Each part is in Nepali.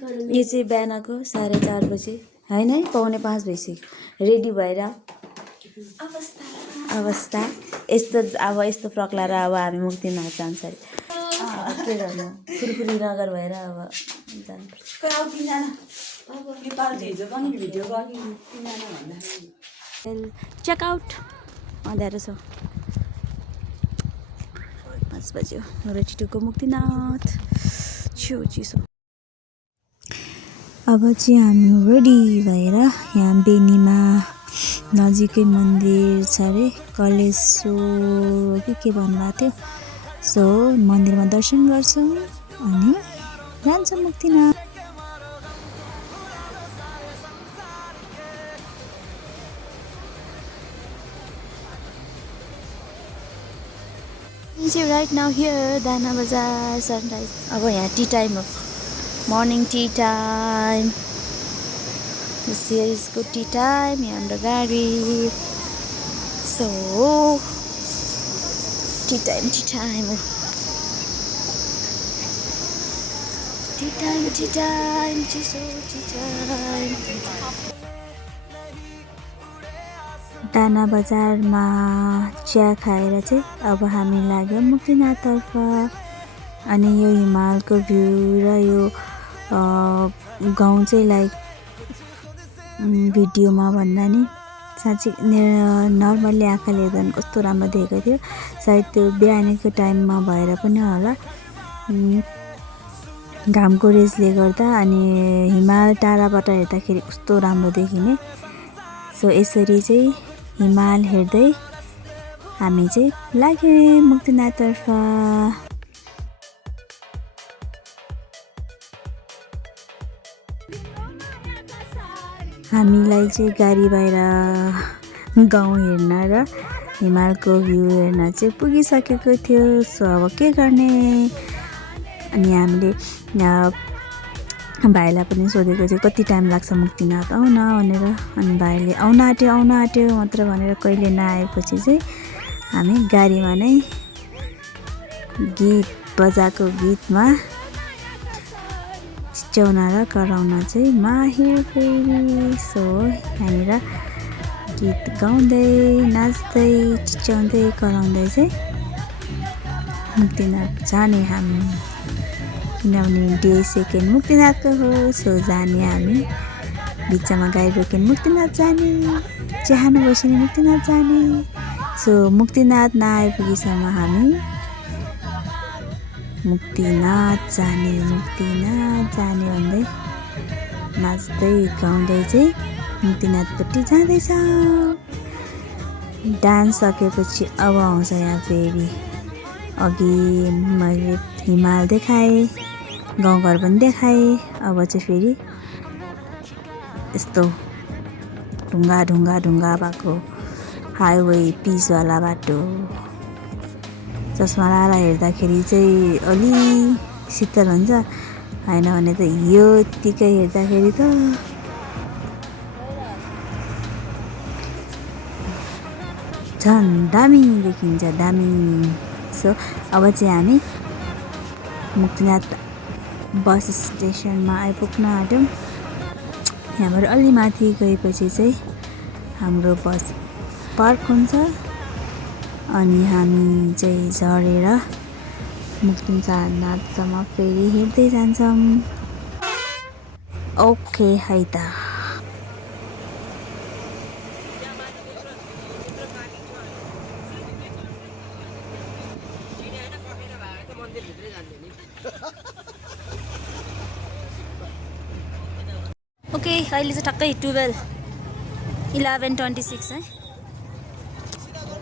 यो चाहिँ बिहानको 4:30 बजे होइन है, 4:45 भइसक्यो। रेडी भएर अवस्था यस्तो, अब यस्तो फ्रक लाएर अब हामी मुक्तिनाथ जान्छ अरे। के गर्नु, फुरफुरी नगर भएर अब चेकआउट अँध्यारो छ। 5 बज्यो। Ready to go Muktinath. छिउ चिसो। अब चाहिँ हामी रेडी भएर यहाँ बेनीमा नजिकै मन्दिर छ अरे, कलेश्वर के भन्नुभएको थियो। सो मन्दिरमा दर्शन गर्छौँ अनि जान्छौँ Muktinath. Right now here Dana Bazaar sunrise. अब यहाँ टी टाइम हो, morning tea time. This here is good tea time. यहाँ हाम्रो गाडी। So tea time हो। tea time, चिसो tea time. डाना बजारमा चिया खाएर चाहिँ अब हामी लाग्यो मुक्तिनाथतर्फ। अनि यो हिमालको भ्यू र यो गाउँ चाहिँ लाइक भिडियोमा भन्दा नि साँच्चै नर्मल्ली आँखाले हेर्दा नि कस्तो राम्रो देखेको थियो। सायद त्यो बिहानीको टाइममा भएर पनि होला, घामको रेजले गर्दा। अनि हिमाल टाढाबाट हेर्दाखेरि कस्तो राम्रो देखिने। सो यसरी चाहिँ हिमाल हेर्दै हामी चाहिँ लाग्यौँ मुक्तिनाथतर्फ। हामीलाई चाहिँ गाडी बाहिर गाउँ हेर्न र हिमालको भ्यू हेर्न चाहिँ पुगिसकेको थियो। सो अब के गर्ने। अनि हामीले भाइलाई पनि सोधेको चाहिँ कति टाइम लाग्छ मुक्तिनाथ आउन भनेर। अनि भाइले आउन आँट्यो मात्र भनेर कहिले नआएपछि चाहिँ हामी गाडीमा नै गीत बजाएको गीतमा चिच्याउन र कराउन चाहिँ माहिर फेरि। सो यहाँनिर गीत गाउँदै नाच्दै चिच्याउँदै कराउँदै चाहिँ मुक्तिनाथ जाने हामी। किनभने डे सेकेन्ड मुक्तिनाथको हो। सो जाने हामी, बिचमा गाडी रोक्यो मुक्तिनाथ जाने, चिहान बस्यो मुक्तिनाथ जाने। सो मुक्तिनाथ नआइपुगेसम्म हामी मुक्तिनाथ जाने भन्दै नाच्दै गाउँदै चाहिँ मुक्तिनाथपट्टि जाँदैछौँ। डान्स सकेपछि अब आउँछ यहाँ फेरि। अघि मैले हिमाल देखाएँ, गाउँघर पनि देखाएँ। अब चाहिँ फेरि यस्तो ढुङ्गा भएको हाइवे पिचवाला बाटो। चस्मा लाएर हेर्दाखेरि चाहिँ अलि शीतल हुन्छ, होइन भने त यो यत्तिकै हेर्दाखेरि त झन् दामी देखिन्छ, दामी। सो अब चाहिँ हामी मुक्तिनाथ बस स्टेसनमा आइपुग्न आँट्यौँ। यहाँबाट अलि माथि गएपछि चाहिँ हाम्रो बस पार्क हुन्छ। अनि हामी चाहिँ झरेर मुक्तिनाथसम्म फेरि हिँड्दै जान्छौँ। ओके है त। ओके, अहिले चाहिँ ठक्कै 11:26 है।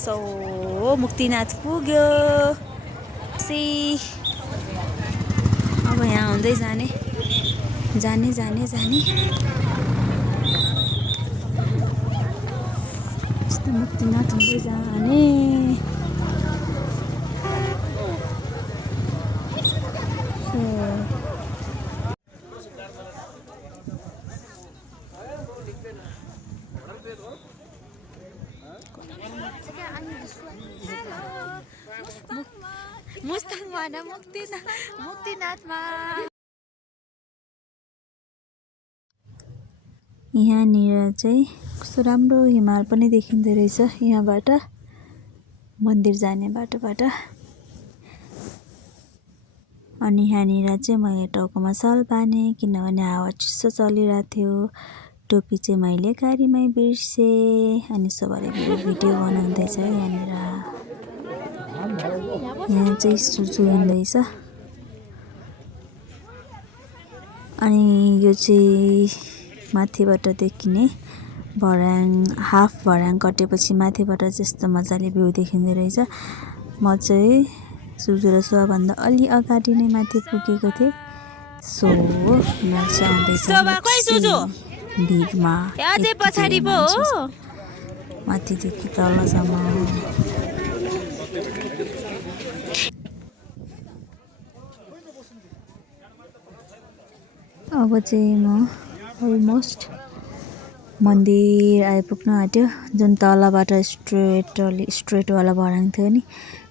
सो मुक्तिनाथ पुग्यो। अब यहाँ हुँदै जाने यस्तो मुक्तिनाथ हुँदै जाने। मुस्ताङ मुक्तिनाथमा यहाँनिर चाहिँ कस्तो राम्रो हिमाल पनि देखिँदो रहेछ यहाँबाट मन्दिर जाने बाटोबाट। अनि यहाँनिर चाहिँ मैले टाउकोमा सल बाने किनभने हावा चिसो चलिरहेको थियो। टोपी चाहिँ मैले गाडीमै बिर्सेँ। अनि सबैले भिडियो बनाउँदैछ यहाँनिर। यहाँ चाहिँ सुजु हुँदैछ। अनि यो चाहिँ माथिबाट देखिने भर्याङ, हाफ भर्याङ कटेपछि माथिबाट जस्तो मजाले भ्यू देखिँदो रहेछ। म चाहिँ सुजु र सुवाभन्दा अलि अगाडि नै माथि पुगेको थिएँ। सो उनीहरू चाहिँ आउँदैछ भिडमा माथिदेखि तलसम्म। अब चाहिँ म अलमोस्ट मन्दिर आइपुग्न आँट्यो। जुन तलबाट स्ट्रेटवाला भर्याङ थियो नि,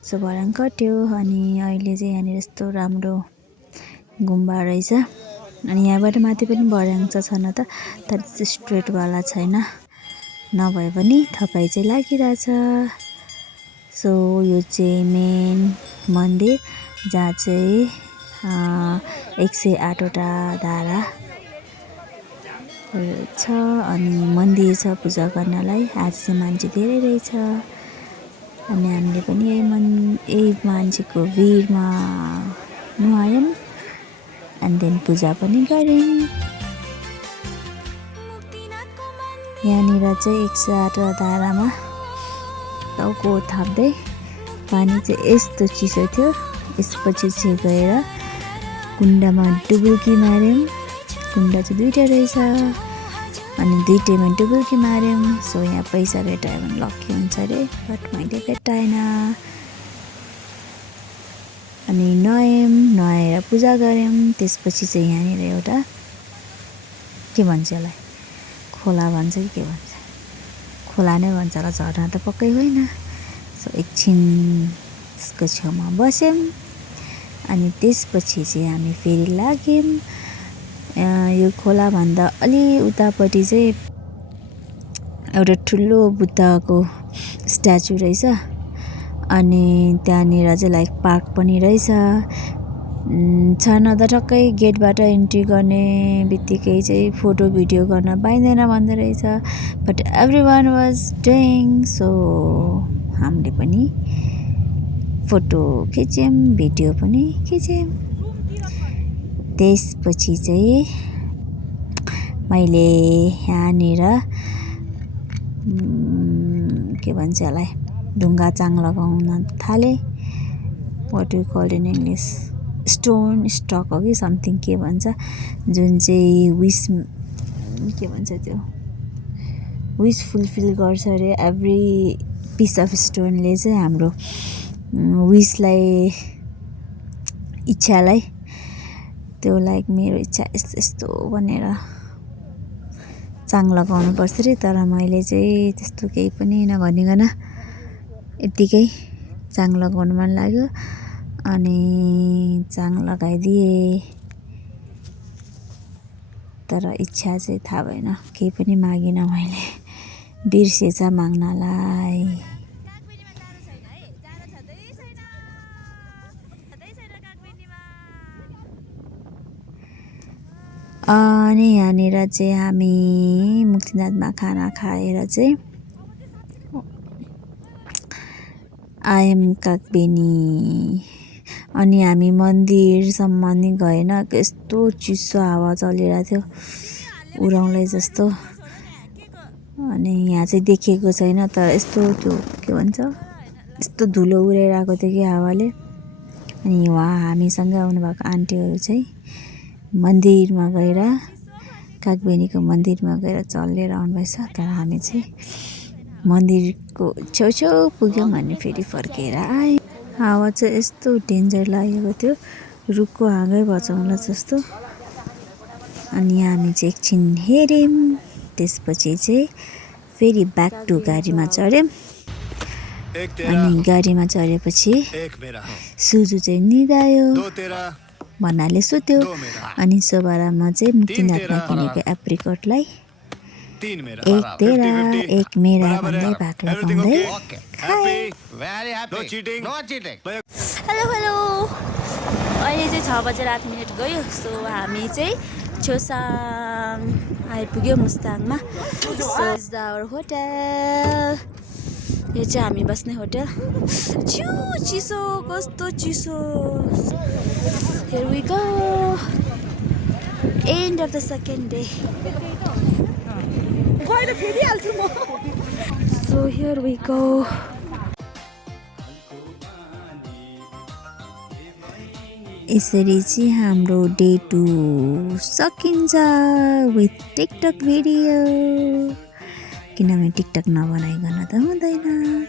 सो भर्याङ कट्यो। अनि अहिले चाहिँ यहाँनिर यस्तो राम्रो गुम्बा रहेछ। अनि यहाँबाट माथि पनि भर्याङ छ छन त, तर स्ट्रेटवाला छैन। नभए पनि थकाइ चाहिँ लागिरहेछ। सो यो चाहिँ मेन मन्दिर जहाँ चाहिँ 108वटा धारा छ। अनि मन्दिर छ पूजा गर्नलाई। आज चाहिँ मान्छे धेरै रहेछ। अनि हामीले पनि यही मान्छेको भिडमा नुहायौँ अनि देन पूजा पनि गऱ्यौँ। यहाँनिर चाहिँ 108 धारामा टाउको थाप्दै पानी चाहिँ यस्तो चिसो थियो। यसपछि चाहिँ गएर कुण्डमा डुबुल्की मार्यौँ। कुण्ड चाहिँ 2टा रहेछ अनि 2टैमा डुबुल्की मार्यौँ। सो यहाँ पैसा भेटायो भने लक्की हुन्छ अरे, बट मैले भेटाएन। अनि नुहाएर पूजा गऱ्यौँ। त्यसपछि चाहिँ यहाँनिर एउटा के भन्छ यसलाई, खोला भन्छ कि के भन्छ, खोला नै भन्छ होला, झरना त पक्कै होइन। सो एकछिन यसको छेउमा बस्यौँ। अनि त्यसपछि चाहिँ हामी फेरि लाग्यौँ। यो खोलाभन्दा अलि उतापट्टि चाहिँ एउटा ठुलो बुद्धको स्ट्याचु रहेछ। अनि त्यहाँनिर चाहिँ लाइक पार्क पनि रहेछ। छन त टक्कै गेटबाट इन्ट्री गर्ने बित्तिकै चाहिँ फोटो भिडियो गर्न पाइँदैन भन्दो रहेछ। But every one was doing. So हामीले पनि फोटो खिच्यौँ, भिडियो पनि खिच्यौँ। त्यसपछि चाहिँ मैले यहाँनिर के भन्छ यसलाई, ढुङ्गा चाङ लगाउन थालेँ। What you call in English, stone stuck हो कि समथिङ के भन्छ, जुन चाहिँ विस के भन्छ, त्यो विस फुलफिल गर्छ अरे। एभ्री पिस अफ स्टोनले चाहिँ हाम्रो विसलाई, इच्छालाई, त्यो लाइक मेरो इच्छा यस्तो यस्तो भनेर चाङ लगाउनु पर्छ अरे। तर मैले चाहिँ त्यस्तो केही पनि नभनिकन यत्तिकै चाङ लगाउनु मन लाग्यो अनि चाङ लगाइदिएँ। तर इच्छा चाहिँ थाहा भएन, केही पनि मागिनँ मैले, बिर्सेछ माग्नलाई। अनि यहाँनिर चाहिँ हामी मुक्तिनाथमा खाना खाएर चाहिँ आयौँ कागबेनी। अनि हामी मन्दिरसम्म नि गएन, यस्तो चिसो हावा चलिरहेको थियो, उराउलै जस्तो। अनि यहाँ चाहिँ देखेको छैन, तर यस्तो त्यो के भन्छ, यस्तो धुलो उडाइरहेको थियो कि हावाले। अनि उहाँ हामीसँग आउनुभएको आन्टीहरू चाहिँ मन्दिरमा गएर, कागबेनीको मन्दिरमा गएर चलेर आउनुभएछ। तर हामी चाहिँ मन्दिरको छेउछेउ पुग्यौँ अनि फेरि फर्केर आयौँ। हावा चाहिँ यस्तो डेन्जर लागेको थियो, रुखको हाँगै बचाउला जस्तो। अनि हामी चाहिँ एकछिन हेऱ्यौँ। त्यसपछि चाहिँ फेरि ब्याक टु गाडीमा चढ्यौँ। अनि गाडीमा चढेपछि सुजु चाहिँ निदायो भन्नाले सुत्यो। अनि सोबारामा चाहिँ मुक्तिनाथमा किनेको एप्रिकटलाई एक तेरा एक मेरा भन्दै भाग लगाउँदै हेलो हेलो अहिले चाहिँ 6 बजेर 8 मिनट गयो। सो हामी चाहिँ छोसाङ आइपुग्यो मुस्ताङमा। So is our hotel. यो चाहिँ हामी बस्ने होटल। चिसो कस्तो चिसो। Here we go. End of the second day. So here we go. यसरी चाहिँ हाम्रो डे 2 सकिन्छ विथ टिकटक भिडियो। किनभने टिकटक नबनाइकन त हुँदैन।